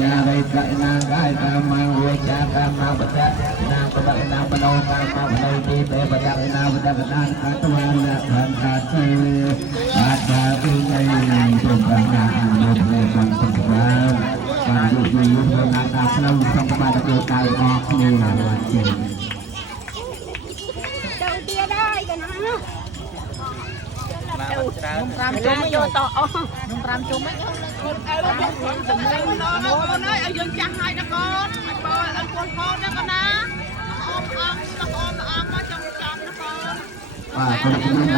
ចារិកណាកាយកម្មវិចាកម្មបតៈណាបតៈណាបណោកម្មបណោទីទេបតៈណាបតៈណាអតវរៈធម្មតាទេអាតាពិញ័យព្រមប្រាជ្ញាអនុមោទនាបានសុខបានបានយុទ្ធយុទ្ធណាដល់ក្នុងសង្គមបានទៅដៅអស់គ្នាបានជិះទៅទៀតហើយកណានោះ5ជុំយកតអស់នឹង5ជុំហ្នឹងយើងសម្លេងណអូនអើយឲ្យយើងចាស់ហើយណាកូនឲ្យបើឲ្យកូនកូនណាកណាអមស្លឹកអមមកចង់ចាំណាកូនបាទ